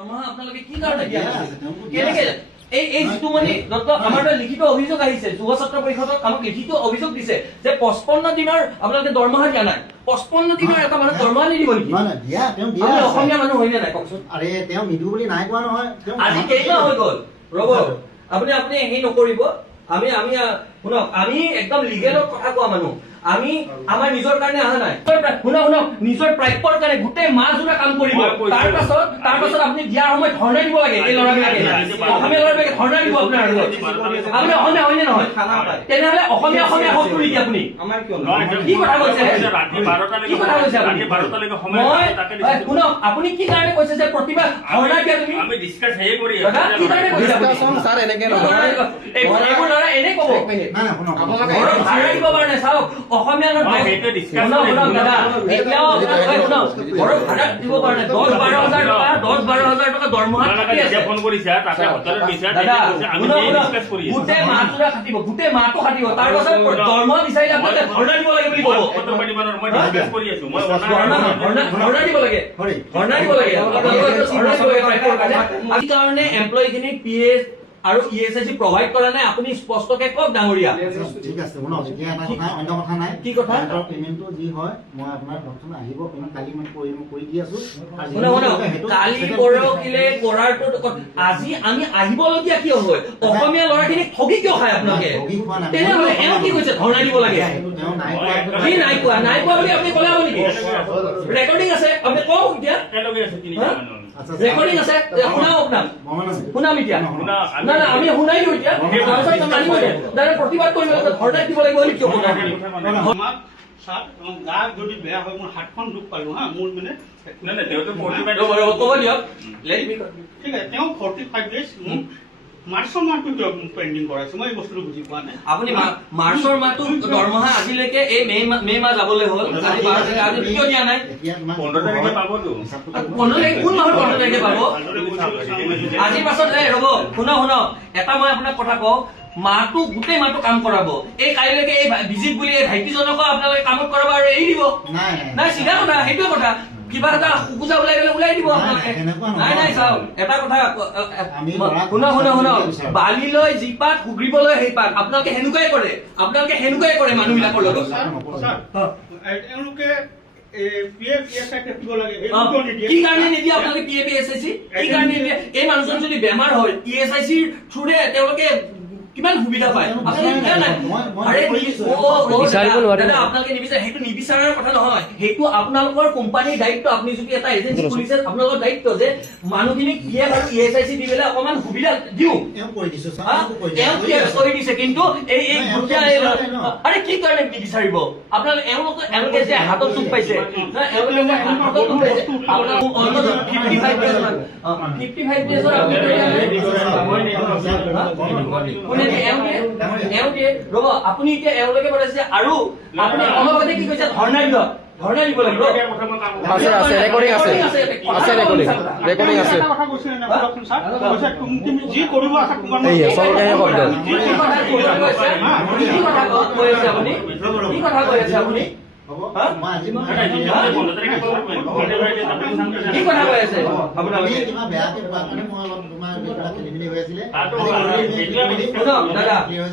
আপোনালোকে কি কাৰণে দিয়া কেনেকে এই যিটো মানে আমাৰ লিখিত অভিযোগ আহিছে যুৱ ছাত্ৰ পৰিষদক আমাক লিখিত অভিযোগ দিছে যে 55 দিনৰ আপোনালোকে দৰমহা দিয়া নাই 55 দিনৰ এটা মানুহ দৰমহা নিদিব নেকি নাই দিয়া তেওঁ দিয়া অসমীয়া মানুহ হয়নে নাই কওকচোন আৰে তেওঁ নিদু বুলি নাই কোৱা নহয় আজি কেইমাহ হৈ গ'ল ৰ'ব আপুনি হেৰি নকৰিব আমি শুনক আমি একদম লিগেলৰ কথা কোৱা মানুহ আমি আমাৰ নিজৰ কাৰণে অহা নাই শুনক নিজৰ প্ৰাপ্যৰ কাৰণে গোটেই মাহজোৰা কাম কৰিব তাৰ পাছত আপুনি দিয়াৰ সময়ত ধৰ্ণা দিব লাগে এই ল'ৰাবিলাকে অসমীয়া ল'ৰাবিলাকে ধৰ্ণা দিব আপোনাৰ আপুনি অসমীয়া হয়নে নহয় তেনেহ'লে অসমীয়া হকটো নেকি আপুনি কি কথা কৈছে শুনক আপুনি কি কাৰণে কৈছে যে প্ৰতিভা ধৰ্ণা দিয়া তুমি কি কাৰণে এইবোৰ ল'ৰা এনে ক'ব ঘৰত ভাড়া দিব পৰা নাই চাওক অসমীয়া ঘৰত ভাড়া দিব পৰা নাই 10-12 হাজাৰ টকা দৰমহা গোটেই মাহটোৰা খাটিব গোটেই মাহটো খাটিব তাৰ পাছত দৰমহা বিচাৰিলে আপোনালোকে ধৰ্ণা দিব লাগে বুলি ক'ব ধৰ্ণা দিব লাগে আজি কাৰণে এমপ্লয়ী খিনি পিএছ আৰু ইএসআইসি প্ৰভাইড কৰা নাই আপুনি স্পষ্টকে কক ডাঙৰীয়া ঠিক আছে শুনক এতিয়া এটা কথা অন্য কথা নাই কি কথা তাৰ পেমেন্টটো যি হয় মই আপোনাৰ ঘৰখন আহিব পেমেন্ট কালি মই কৰি দি আছো কালি পৰকিলে কৰাৰটো আজি আমি আহিবলগীয়া কিয় হয় অসমীয়া ল'ৰাখিনি ঠগি কিয় খায় আপোনালোকে তেনেহ'লে এওঁ কি কৈছে ধৰ্ণা দিব লাগে কি নাই কোৱা বুলি আপুনি ক'লে হ'ব নেকি ৰেকৰ্ডিং আছে আপুনি কওক এতিয়া ৰেকৰ্ডিং আছে শুনাও শুনাম এতিয়া না আমি শুনাই দিওঁ এতিয়া প্ৰতিবাদ কৰিব ধৰ্ণা দিব লাগিব বুলি কিয় গা যদি বেয়া হয় মোৰ হাতখন দুখ পালো হা মোৰ মানে ঠিক আছে তেওঁ 45 ডেজ মাৰ্চৰ মাহটো পেণ্ডিং কৰাইছে মই এই বস্তুটো বুজি পোৱা নাই আপুনি মাৰ্চৰ মাহটো দৰমহা আজিলৈকে এই মে মাহ যাবলৈ হ'ল আজি কিয় দিয়া নাই 15 তাৰিখে পাবতো 15 তাৰিখে কোন মাহৰ 15 তাৰিখে পাব আজিৰ পাছত ৰ'ব শুনক এটা মই আপোনাক কথা কওঁ মাহটো গোটেই মাহটো কাম কৰাব এই কাইলৈকে এই ভিজিট বুলি এই ভাইটিজনকো আপোনালোকে কামত কৰাব আৰু এৰি দিব নাই চিধা কথা সেইটোৱে কথা কিবা এটা খুকুজা ওলাই গ'লে ওলাই দিব আপোনালোকে নাই চাওক এটা কথা শুনক বালিলৈ যি পাত সুগ্ৰীবলৈ সেই পাত আপোনালোকে সেনেকুৱাই কৰে মানুহবিলাকৰ লগত তেওঁলোকে কি কাৰণে নিদিয়ে আপোনালোকে PFICC কি কাৰণে নিদিয়ে এই মানুহজন যদি বেমাৰ হয় ESICৰ থ্ৰুৰে তেওঁলোকে কিমান সুবিধা পায় আপোনালোকে নিবিচাৰে সেইটো নিবিচাৰাৰ কথা নহয় সেইটো আপোনালোকৰ কোম্পানীৰ দায়িত্ব আপুনি যদি এটা এজেঞ্চি খুলিছে আপোনালোকৰ দায়িত্ব যে মানুহখিনিক PF আৰু ESIC দি পেলাই অকমান সুবিধা দিওঁ কৰি দিছে কিন্তু এই আৰে কি কাৰণে নিবিচাৰিব আপোনালোকে যে হাতত চুপ পাইছে 55 ৰ'ব আপুনি এতিয়া এওঁলোকে বনাইছে আৰু আপুনি অলপতে কি কৈছে ধৰ্ণা দিব লাগিব আছে ৰেকৰ্ডিং আছে ৰেকৰ্ডিং আছে কথা কৈছে না স্যাৰ কৈছে তুমি যি কৰিব আছে তোমাৰ এই সৰকাৰে কৈ দিও কি কথা কৈ আছে আপুনি হ'ব মই আজি মই কি কথা কৈ আছে আপোনালোকে কিবা বেয়াকে মানে মই অলপ তোমাৰ বেয়া খেলিমেলি হৈ আছিলে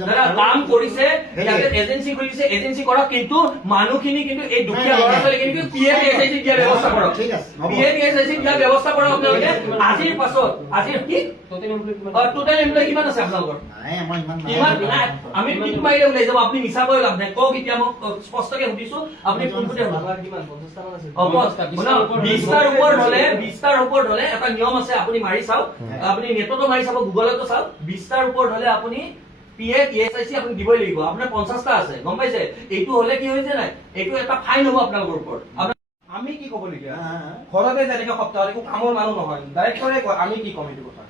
দাদা কাম কৰিছে এজেঞ্চি খুলিছে এজেঞ্চি কৰক কিন্তু মানুহখিনি কিন্তু এই দুখীয়া ল'ৰা ছোৱালীখিনি কিন্তু PFICC দিয়া ব্যৱস্থা কৰক PFICC দিয়া ব্যৱস্থা কৰক আপোনালোকে আজিৰ পাছত আজিৰ কি টোটেল এমপ্লয়ী কিমান আছে আপোনালোকৰ নাই আমাৰ ইমান নাই আমি পিক মাৰিলে ওলাই যাব আপুনি মিছা কৈ লাভ নাই কওক এতিয়া মোক স্পষ্টকে সুধিছো আপুনি কোনপুটে কিমান 50 টা আছে 20টাৰ ওপৰত হলে এটা নিয়ম আছে আপুনি মাৰি চাওক আপুনি নেটতো মাৰি চাব গুগলতো চাওক 20টাৰ ওপৰত হলে আপুনি PF ESIC আপুনি দিবই লাগিব আপোনাৰ 50টা আছে গম পাইছে এইটো হলে কি হৈছে নাই এইটো এটা ফাইন হ'ব আপোনালোকৰ ওপৰত আমি কি ক'ব লগিয়া ঘৰতে যেনেকে সপ্তাহত একো কামৰ মানুহ নহয় ডাইৰেক্টৰে কয় আমি কি ক'ম এইটো কথা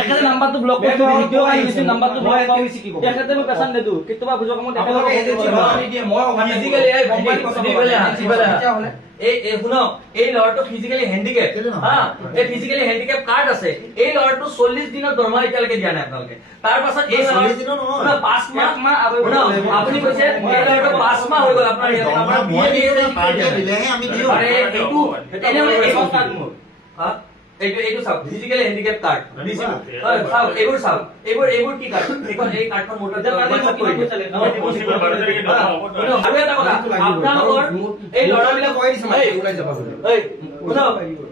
এখানে নাম্বাৰটো ব্লক কৰতে ভিডিও আইছে নাম্বাৰটো ব্লক কৰিছে কি ক'ব এখানে মই পেছান নেদু কেতবা বুজো কামত আপোনালোকে এজেন্সি বনাই দিয়ে মই ফিজিক্যালি এই কোম্পানী এই শুনো এই লৰটো ফিজিক্যালি হ্যান্ডিক্যাপ এই ফিজিক্যালি হ্যান্ডিক্যাপ কাৰ্ড আছে এই লৰটো 40 দিনৰ দৰমহা এতিয়ালৈকে দিয়া নাই আপোনালোকে তাৰ পাছত এই 40 দিনৰ নহয় 5 মাহ আৰু আপুনি কৈছে এই লৰটো 5 মাহ হৈ গ'ল আপোনাৰ আমাৰ দিলেহে আমি দিও আৰে এইটো এনেহলে এই সপ্তাহ মোৰ এইটো চাওক ফিজিক্যালি হ্যান্ডিক্যাপ কাৰ্ড চাওক এইবোৰ চাওক এইবোৰ কি কাৰ্ড এই কাৰ্ডখন মোৰ তাত আৰু এটা কথা আপোনালোকৰ এই ল'ৰাবিলাক কৈ দিছে মানে ওলাই যাব বুলি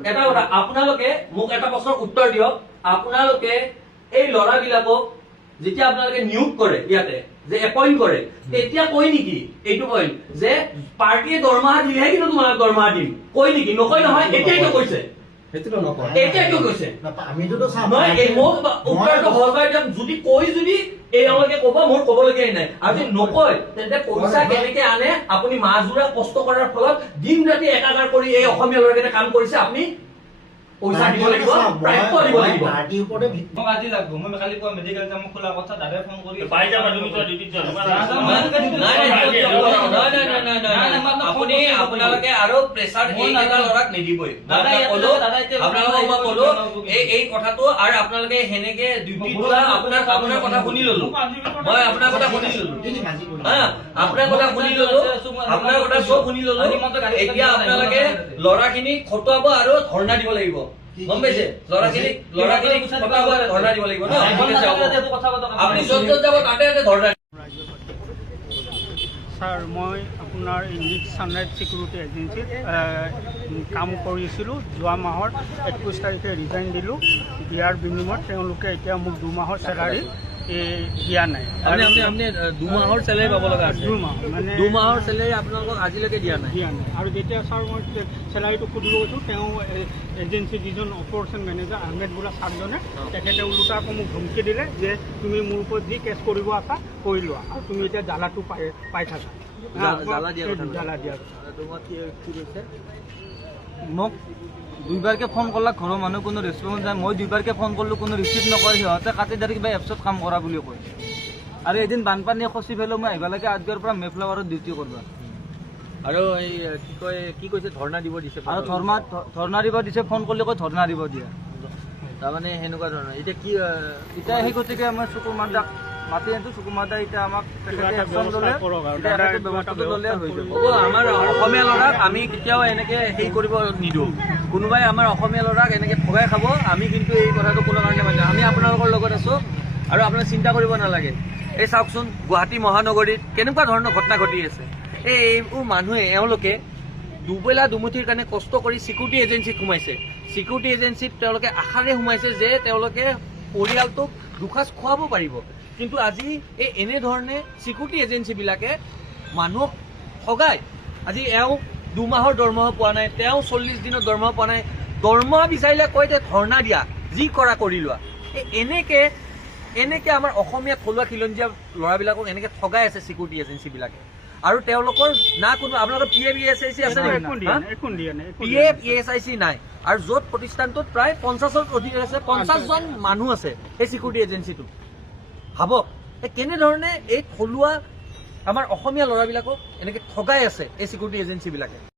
এটা কথা আপোনালোকে মোক এটা প্ৰশ্নৰ উত্তৰ দিয়ক আপোনালোকে এই ল'ৰাবিলাকক যেতিয়া আপোনালোকে নিয়োগ কৰে ইয়াতে যে এপইন্ট কৰে তেতিয়া কয় নেকি এইটো পইণ্ট যে পাৰ্টিয়ে দৰমহা দিলেহে কিন্তু তোমালোক দৰমহা দিম কয় নেকি নকয় নহয় এতিয়াইতো কৈছে সেইটোতো নকয় এতিয়াইতো কৈছে আমিতো চাম নহয় এই মোক উত্তৰটো সহজভাৱে দিয়ক যদি কৈ যদি এওঁলোকে ক'ব মোৰ ক'বলগীয়াই নাই আৰু যদি নকয় তেন্তে পইচা কেনেকে আনে আপুনি মাজুৰা কষ্ট কৰাৰ ফলত দিন ৰাতি একাকাৰ কৰি এই অসমীয়া ল'ৰাকেইটা কাম কৰিছে আপুনি পইচা দিব লাগিব প্ৰাপ্য দিব লাগিব পাৰ্টিৰ ওপৰতে ভিত্তি মোক আজি লাগব মই কালি কোৱা মেডিকেল যাম খোলা কথা দাদাই ফোন কৰি পাই যাবা তুমি তো ডিউটি আপুনি আপোনালোকে আৰু প্ৰেছাৰ এইকেইটা ল'ৰাক নিদিবই আপোনালোকক মই ক'লো এই কথাটো আৰু আপোনালোকে সেনেকে ডিউটি যোৱা আপোনাৰ কথা শুনি ললো মই আপোনাৰ কথা শুনি ললো আপোনাৰ কথা শুনি ললো আপোনাৰ কথা চব শুনি ললো এতিয়া আপোনালোকে ল'ৰাখিনিক খটুৱাব আৰু ধৰ্ণা দিব লাগিব গম পাইছে ল'ৰাখিনিক খটুৱাব আৰু ধৰ্ণা দিব লাগিব ন আপুনি য'ত য'ত যাব তাতে ধৰ্ণা ছাৰ মই আপোনাৰ ইণ্ডিক ছানৰাইজ চিকিউৰিটি এজেঞ্চিত কাম কৰিছিলোঁ যোৱা মাহৰ 21 তাৰিখে ৰিজাইন দিলোঁ দিয়াৰ বিনিময়ত তেওঁলোকে এতিয়া মোক 2 মাহৰ চেলাৰী দিয়া নাই আপুনি 2 মাহৰ চেলাৰী পাব লগা আছে 2 মাহ মানে 2 মাহৰ চেলাৰী আপোনালোকক আজিলৈকে দিয়া নাই আৰু যেতিয়া ছাৰ মই চেলাৰীটো সুধিব গৈছোঁ তেওঁ এজেঞ্চিৰ যিজন অপাৰেশ্যন মেনেজাৰ আহমেদ বোলা ছাৰজনে তেখেতে ওলোটা আকৌ মোক ধমকি দিলে যে তুমি মোৰ ওপৰত যি কেছ কৰিব আছা কৰি লোৱা আৰু তুমি এতিয়া জ্বালাটো পাই থাকা জ্বালা দিয়া কথা জ্বালা দিয়া তোমাক কি কৈছে মোক দুইবাৰকে ফোন কৰলাক ঘৰৰ মানুহ কোনো ৰেছপন্স নাই মই দুইবাৰকে ফোন কৰিলোঁ কোনো ৰিচিভ নকৰে সিহঁতে কাটি দাঁড়ি কিবা এপছত কাম কৰা বুলি কয় আৰু এদিন বানপানীয়ে খচি পেলাই মই আহিব লাগে আগৰ পৰা মেফ্লাৱাৰত ডিউটি কৰিব আৰু এই কি কয় কি কৈছে ধৰ্ণা দিব দিছে আৰু ধৰ্ণা দিব দিছে ফোন কৰিলে কৈ ধৰ্ণা দিব দিয়ে তাৰমানে সেনেকুৱা ধৰণৰ এতিয়া কি এতিয়া সেই গতিকে আমাৰ চুকুমাদাক মাতি আনিছোঁ চুকুমাদা এতিয়া আমাক তেখেতে একশ্যন ল'লে এতিয়া তেখেতে ব্যৱস্থাটো ল'লে হৈ যাব হ'ব আমাৰ অসমীয়া ল'ৰাক আমি কেতিয়াও এনেকে হেৰি কৰিব নিদিওঁ কোনোবাই আমাৰ অসমীয়া ল'ৰাক এনেকে ঠগাই খাব আমি কিন্তু এই কথাটো কোনো কাৰণে মানে আমি আপোনালোকৰ লগত আছোঁ আৰু আপোনাক চিন্তা কৰিব নালাগে এই চাওকচোন গুৱাহাটী মহানগৰীত কেনেকুৱা ধৰণৰ ঘটনা ঘটি আছে এইবোৰ মানুহে এওঁলোকে দুবেলা দুমুঠিৰ কাৰণে কষ্ট কৰি চিকিউৰিটি এজেঞ্চিত সোমাইছে চিকিউৰিটি এজেঞ্চিত তেওঁলোকে আশাৰে সোমাইছে যে তেওঁলোকে পৰিয়ালটোক দুসাঁজ খুৱাব পাৰিব কিন্তু আজি এই এনেধৰণে চিকিউৰিটি এজেঞ্চিবিলাকে মানুহক ঠগায় আজি এওঁ 2 মাহৰ দৰমহা পোৱা নাই তেওঁ 40 দিনৰ দৰমহা পোৱা নাই দৰমহা বিচাৰিলে কয় যে ধৰ্ণা দিয়া যি কৰা কৰি লোৱা এনেকে আমাৰ অসমীয়া থলুৱা খিলঞ্জীয়া ল'ৰাবিলাকক এনেকে ঠগাই আছে চিকিউৰিটি এজেঞ্চিবিলাকে আৰু তেওঁলোকৰ না কোনো আপোনালোকৰ PF ESIC আছে PF ESIC নাই আৰু য'ত প্ৰতিষ্ঠানটোত প্ৰায় 50ৰ অধিক আছে 50জন মানুহ আছে এই চিকিউৰিটি এজেঞ্চিটোত ভাবক কেনেধৰণে এই থলুৱা আমাৰ অসমীয়া ল'ৰাবিলাকক এনেকে ঠগাই আছে এই চিকিউৰিটি এজেঞ্চিবিলাকে